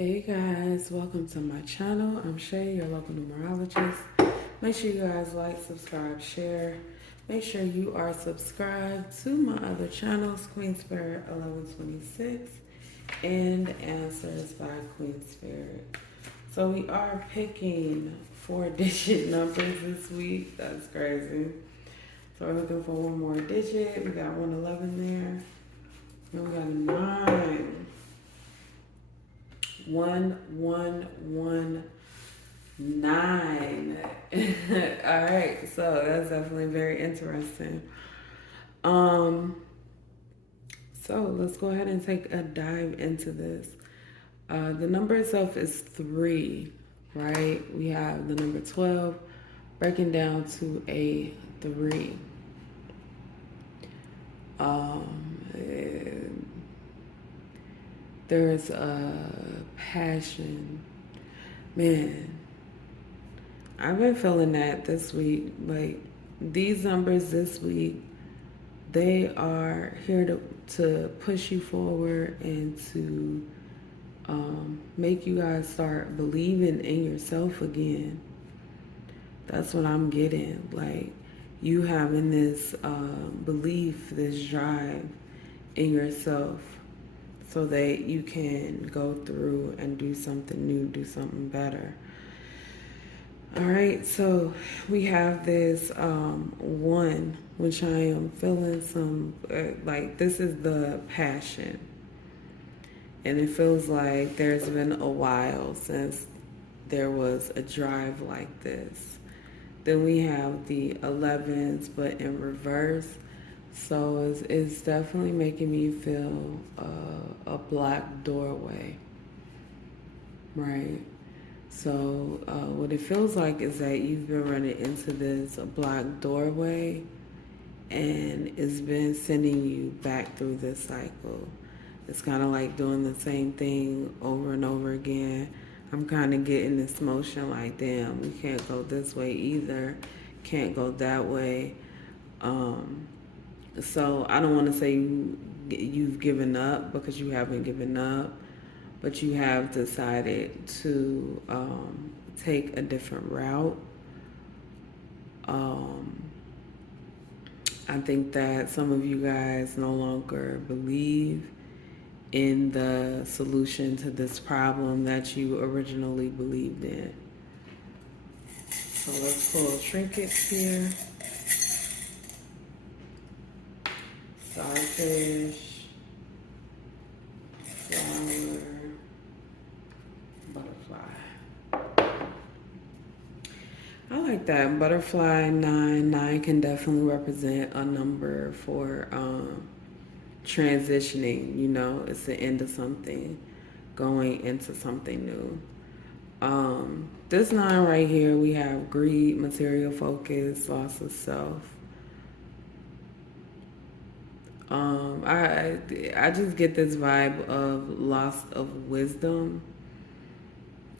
Hey guys, welcome to my channel. I'm Shay, your local numerologist. Make sure you guys like, subscribe, share. Make sure you are subscribed to my other channels, Queen Spirit 1126 and Answers by Queen Spirit. So we are picking 4-digit numbers this week. That's crazy. So we're looking for one more digit. We got 111 there. And we got a 9. 1119. All right, so that's definitely very interesting. So let's go ahead and take a dive into this. The number itself is 3, right? We have the number 12 breaking down to a 3. There's a passion. Man, I've been feeling that this week. Like, these numbers this week, they are here to push you forward and to make you guys start believing in yourself again. That's what I'm getting. Like, you having this belief, this drive in yourself, so that you can go through and do something new, do something better. All right, so we have this 1, which I am feeling some, like this is the passion. And it feels like there's been a while since there was a drive like this. Then we have the 11s, but in reverse. So it's definitely making me feel a black doorway, right? So what it feels like is that you've been running into this black doorway, and it's been sending you back through this cycle. It's kind of like doing the same thing over and over again. I'm kind of getting this motion like, damn, we can't go this way either, can't go that way. So I don't want to say you've given up, because you haven't given up, but you have decided to take a different route. I think that some of you guys no longer believe in the solution to this problem that you originally believed in. So let's pull trinkets here. Starfish, flower, butterfly. I like that. Butterfly 9. 9 can definitely represent a number for transitioning. You know, it's the end of something, going into something new. This 9 right here, we have greed, material focus, loss of self. I just get this vibe of loss of wisdom,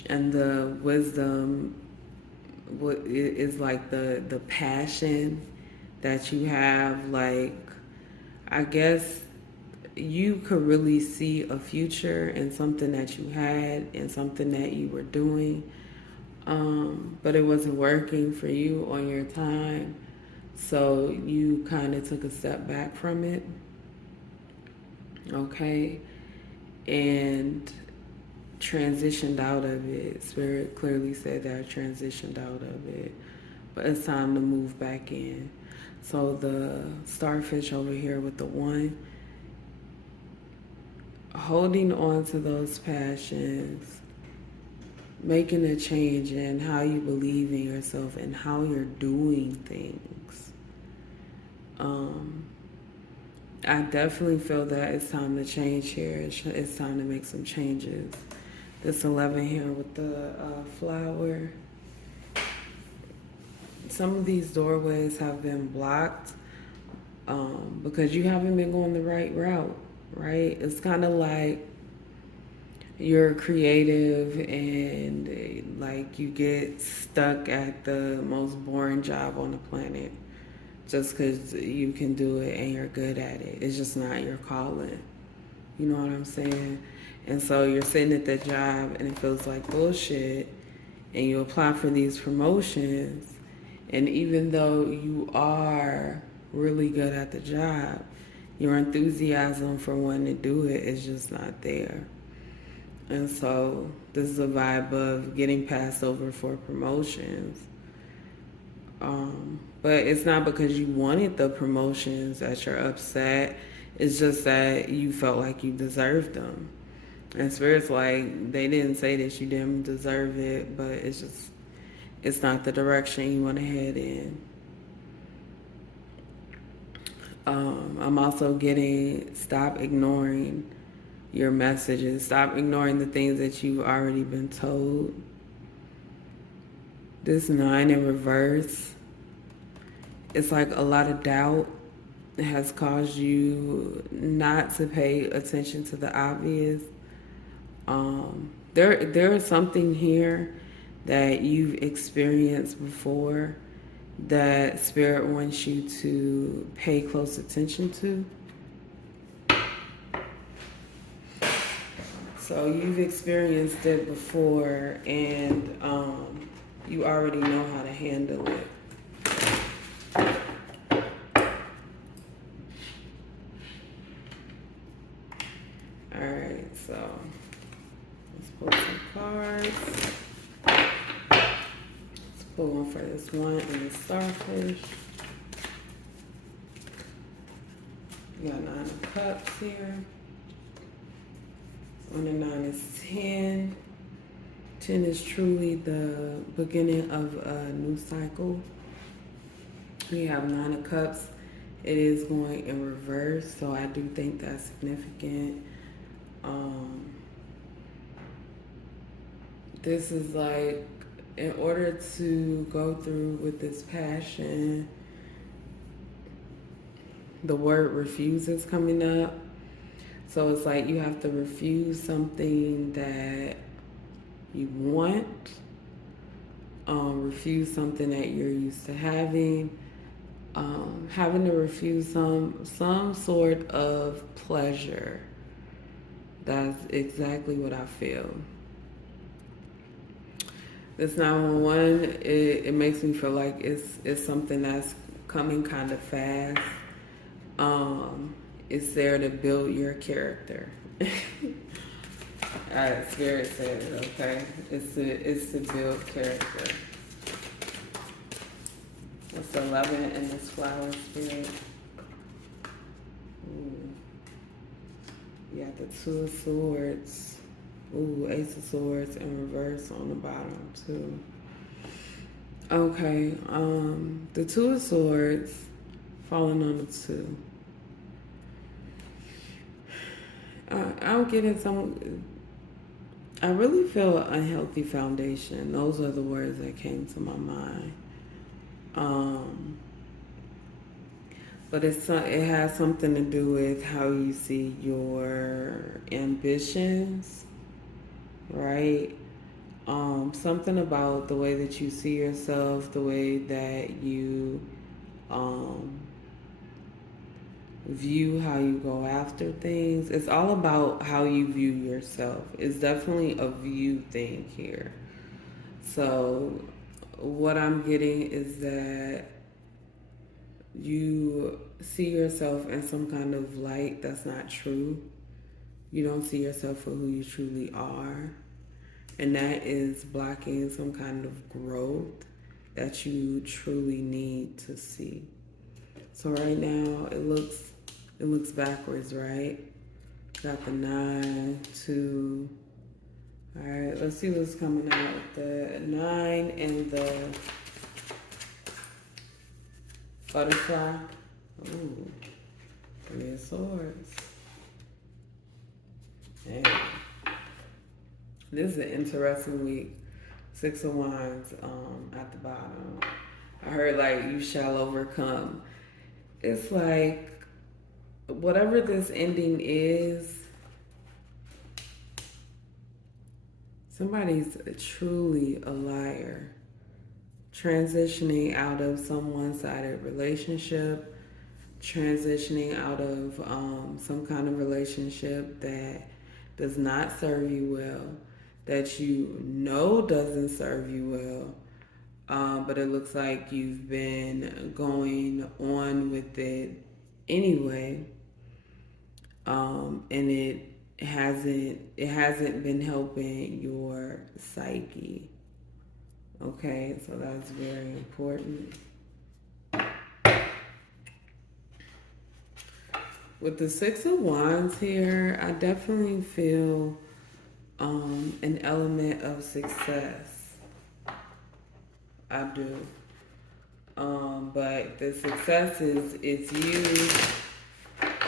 and the wisdom is like the passion that you have. Like, I guess you could really see a future in something that you had and something that you were doing, but it wasn't working for you on your time. So you kind of took a step back from it, okay, and transitioned out of it. Spirit clearly said that I transitioned out of it, but it's time to move back in. So the starfish over here with the 1, holding on to those passions, making a change in how you believe in yourself and how you're doing things. I definitely feel that it's time to change here. It's time to make some changes. This 11 here with the flower. Some of these doorways have been blocked because you haven't been going the right route, right? It's kind of like you're creative and like you get stuck at the most boring job on the planet just because you can do it and you're good at it. It's just not your calling. You know what I'm saying? And so you're sitting at that job and it feels like bullshit, and you apply for these promotions, and even though you are really good at the job, your enthusiasm for wanting to do it is just not there. And so this is a vibe of getting passed over for promotions. But it's not because you wanted the promotions that you're upset. It's just that you felt like you deserved them. And Spirit's like, they didn't say that you didn't deserve it, but it's not the direction you want to head in. I'm also getting, stop ignoring your messages. Stop ignoring the things that you've already been told. This 9 in reverse, it's like a lot of doubt has caused you not to pay attention to the obvious. There is something here that you've experienced before that Spirit wants you to pay close attention to. So you've experienced it before, and you already know how to handle it. All right, so let's pull some cards. Let's pull one for this one and the starfish. We got 9 of cups here. 1 and 9 is 10. 10 is truly the beginning of a new cycle. We have 9 of cups. It is going in reverse, so I do think that's significant. This is like, in order to go through with this passion, the word refuse is coming up. So it's like you have to refuse something that you want, refuse something that you're used to having, having to refuse some sort of pleasure. That's exactly what I feel. This 911, it makes me feel like it's something that's coming kind of fast. It's there to build your character. Alright, Spirit said it, okay? It's to build character. What's the 11 in this flower, Spirit? Ooh. You got the 2 of Swords. Ooh, Ace of Swords in reverse on the bottom too. Okay, the 2 of Swords falling on the 2. I'm getting some. I really feel an unhealthy foundation. Those are the words that came to my mind. But it has something to do with how you see your ambitions, right? Something about the way that you see yourself, the way that you view how you go after things. It's all about how you view yourself. It's definitely a view thing here. So what I'm getting is that you see yourself in some kind of light that's not true. You don't see yourself for who you truly are. And that is blocking some kind of growth that you truly need to see. So right now it looks backwards, right? Got the 9, 2. All right, let's see what's coming out with the 9 and the butterfly. Ooh, 3 of Swords. Dang. This is an interesting week. 6 of Wands at the bottom. I heard like you shall overcome. It's like whatever this ending is, somebody's truly a liar. Transitioning out of some one-sided relationship, transitioning out of some kind of relationship that does not serve you well, that you know doesn't serve you well, but it looks like you've been going on with it anyway, and it hasn't been helping your psyche. Okay, so that's very important. With the Six of Wands here, I definitely feel an element of success. I do. But the success is it's you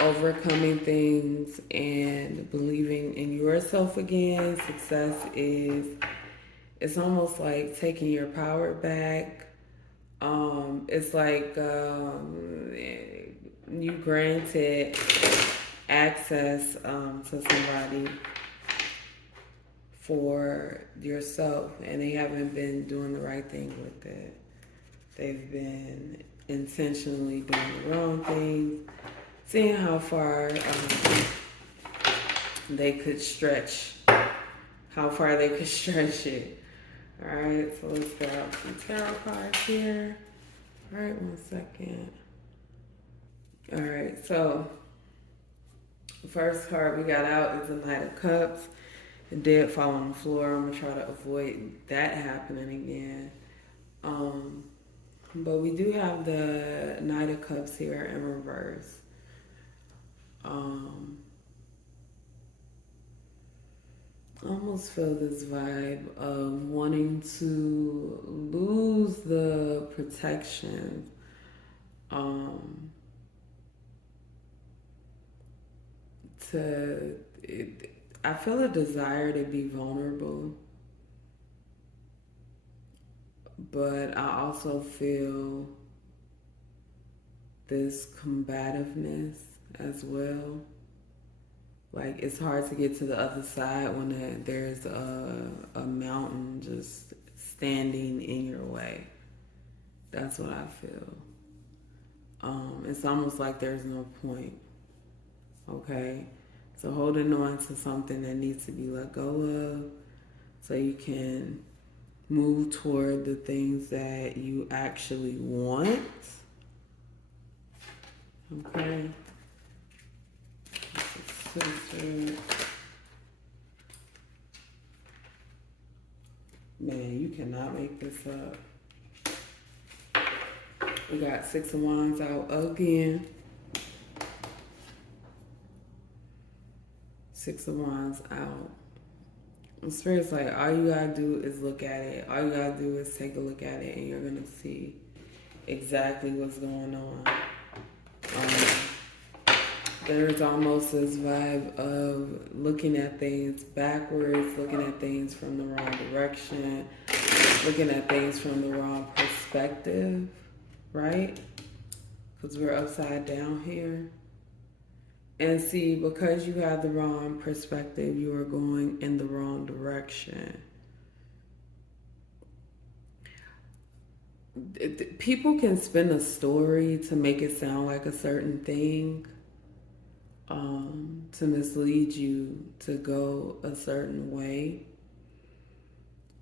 overcoming things and believing in yourself again. Success is it's almost like taking your power back. It's like you granted access to somebody for yourself, and they haven't been doing the right thing with it. They've been intentionally doing the wrong things, seeing how far they could stretch, how far they could stretch it. All right, so let's get out some tarot cards here. All right, 1 second. All right, so the first card we got out is the Knight of Cups. It did fall on the floor. I'm gonna try to avoid that happening again. But we do have the Knight of Cups here in reverse. I almost feel this vibe of wanting to lose the protection. I feel a desire to be vulnerable, but I also feel this combativeness as well. Like it's hard to get to the other side when there's a mountain just standing in your way. That's what I feel. It's almost like there's no point. Okay? So holding on to something that needs to be let go of so you can move toward the things that you actually want. Okay? Man, you cannot make this up. We got Six of Wands out again. Six of Wands out. The Spirit's like, all you gotta do is look at it. All you gotta do is take a look at it, and you're gonna see exactly what's going on. There's almost this vibe of looking at things backwards, looking at things from the wrong direction, looking at things from the wrong perspective, right? Because we're upside down here. And see, because you have the wrong perspective, you are going in the wrong direction. People can spin a story to make it sound like a certain thing, to mislead you to go a certain way.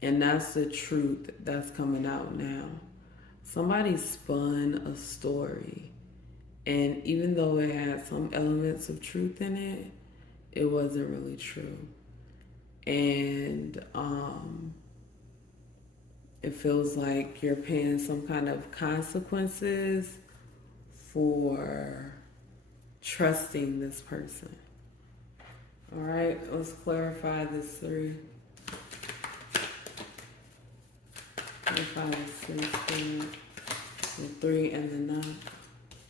And that's the truth that's coming out now. Somebody spun a story, and even though it had some elements of truth in it, it wasn't really true. And it feels like you're paying some kind of consequences for trusting this person. All right, let's clarify this 3. Clarify this 3. The 3 and the 9.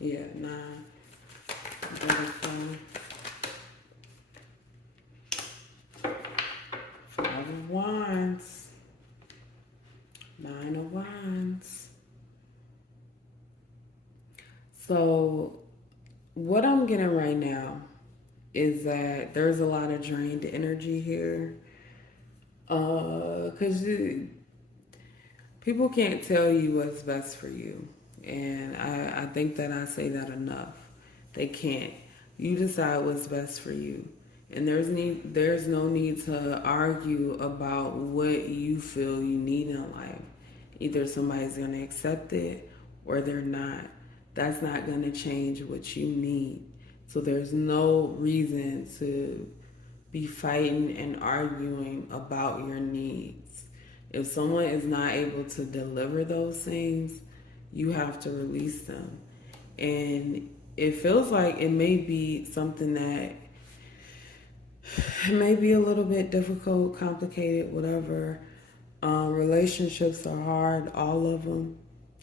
Yeah, 9. Butterfly. 5 of Wands. 9 of Wands. So what I'm getting right now is that there's a lot of drained energy here. Because people can't tell you what's best for you. And I think that I say that enough. They can't. You decide what's best for you. And there's no need to argue about what you feel you need in life. Either somebody's going to accept it or they're not. That's not going to change what you need. So there's no reason to be fighting and arguing about your needs. If someone is not able to deliver those things, you have to release them. And it feels like it may be something that it may be a little bit difficult, complicated, whatever. Relationships are hard, all of them.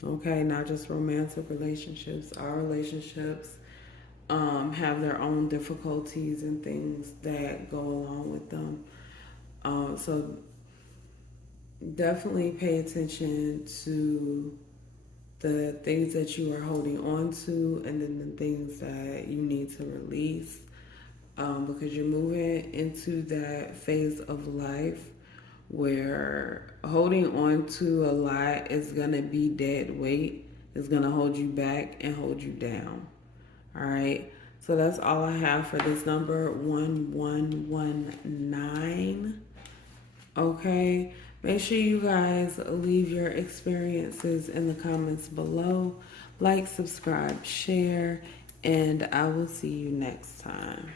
Okay, not just romantic relationships. Our relationships have their own difficulties and things that go along with them. So definitely pay attention to the things that you are holding on to and then the things that you need to release, because you're moving into that phase of life where holding on to a lot is going to be dead weight. It's going to hold you back and hold you down. All right. So that's all I have for this number 1119. Okay. Make sure you guys leave your experiences in the comments below. Like, subscribe, share, and I will see you next time.